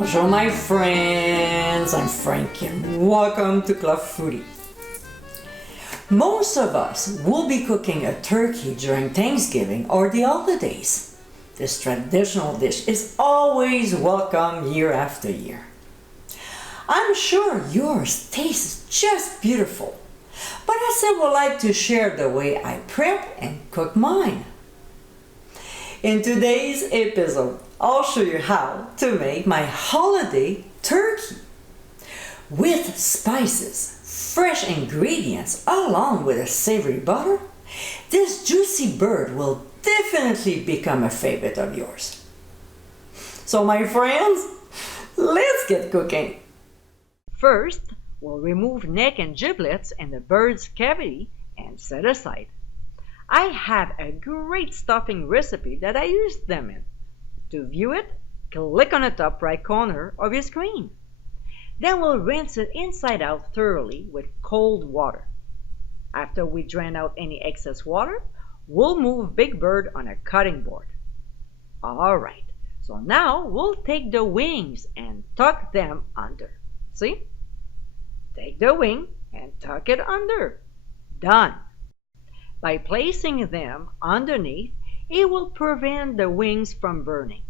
Bonjour my friends, I'm Frankie and welcome to Club Foodie. Most of us will be cooking a turkey during Thanksgiving or the holidays. This traditional dish is always welcome year after year. I'm sure yours tastes just beautiful, but I still would like to share the way I prep and cook mine. In today's episode, I'll show you how to make my holiday turkey. With spices, fresh ingredients, along with a savory butter, this juicy bird will definitely become a favorite of yours. So my friends, let's get cooking. First, we'll remove neck and giblets and the bird's cavity and set aside. I have a great stuffing recipe that I used them in. To view it, click on the top right corner of your screen. Then we'll rinse it inside out thoroughly with cold water. After we drain out any excess water, we'll move Big Bird on a cutting board. Alright, so now we'll take the wings and tuck them under. See? Take the wing and tuck it under. Done. By placing them underneath, it will prevent the wings from burning.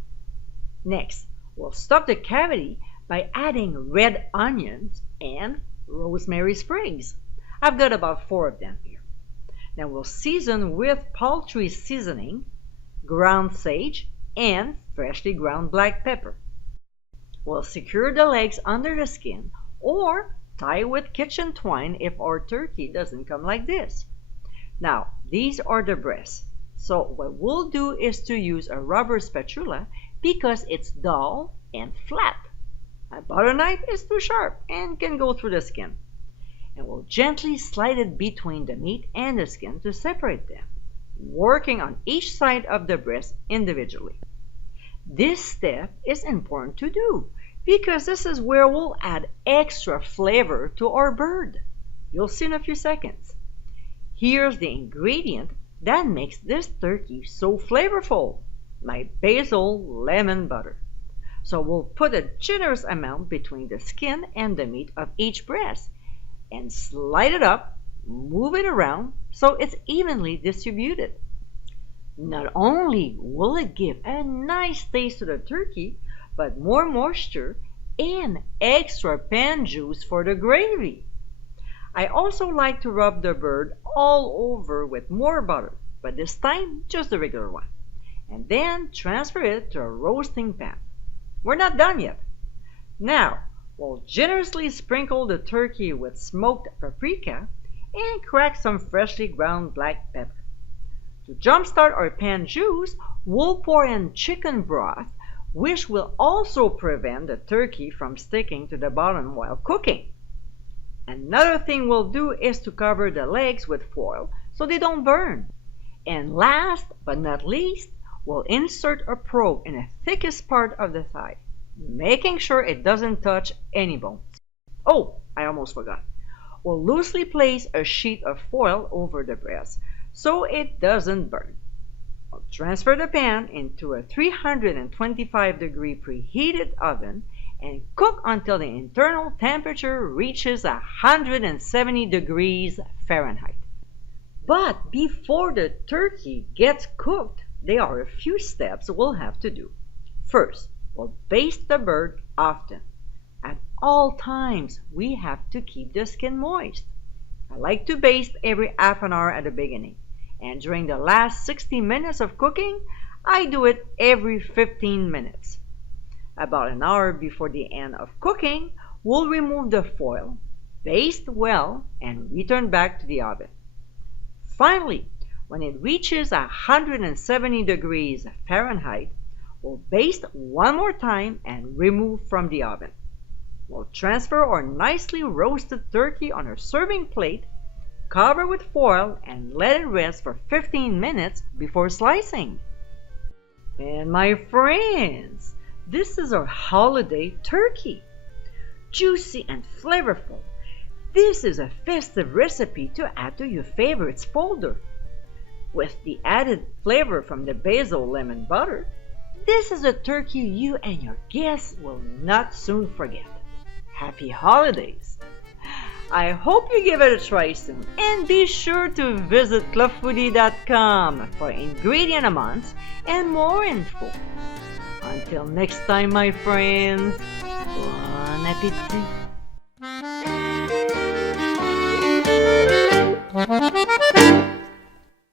Next, we'll stuff the cavity by adding red onions and rosemary sprigs. I've got about 4 of them here. Now we'll season with poultry seasoning, ground sage, and freshly ground black pepper. We'll secure the legs under the skin or tie with kitchen twine if our turkey doesn't come like this. Now, these are the breasts. So what we'll do is to use a rubber spatula because it's dull and flat. A butter knife is too sharp and can go through the skin. And we'll gently slide it between the meat and the skin to separate them, working on each side of the breast individually. This step is important to do because this is where we'll add extra flavor to our bird. You'll see in a few seconds. Here's the ingredient that makes this turkey so flavorful, my basil lemon butter. So we'll put a generous amount between the skin and the meat of each breast and slide it up, move it around so it's evenly distributed. Not only will it give a nice taste to the turkey, but more moisture and extra pan juice for the gravy. I also like to rub the bird all over with more butter, but this time just the regular one, and then transfer it to a roasting pan. We're not done yet. Now, we'll generously sprinkle the turkey with smoked paprika and crack some freshly ground black pepper. To jumpstart our pan juice, we'll pour in chicken broth, which will also prevent the turkey from sticking to the bottom while cooking. Another thing we'll do is to cover the legs with foil so they don't burn. And last but not least, we'll insert a probe in the thickest part of the thigh, making sure it doesn't touch any bones. Oh, I almost forgot. We'll loosely place a sheet of foil over the breast so it doesn't burn. We'll transfer the pan into a 325-degree preheated oven and cook until the internal temperature reaches 170 degrees Fahrenheit. But before the turkey gets cooked, there are a few steps we'll have to do. First, we'll baste the bird often. At all times, we have to keep the skin moist. I like to baste every half an hour at the beginning, and during the last 60 minutes of cooking, I do it every 15 minutes. About an hour before the end of cooking, we'll remove the foil, baste well, and return back to the oven. Finally, when it reaches 170 degrees Fahrenheit, we'll baste one more time and remove from the oven. We'll transfer our nicely roasted turkey on a serving plate, cover with foil, and let it rest for 15 minutes before slicing. And my friends, this is our holiday turkey. Juicy and flavorful. This is a festive recipe to add to your favorites folder. With the added flavor from the basil lemon butter, This is a turkey you and your guests will not soon forget. Happy holidays! I hope you give it a try soon, and be sure to visit clubfoodie.com for ingredient amounts and more info. Until next time, my friends, bon appétit!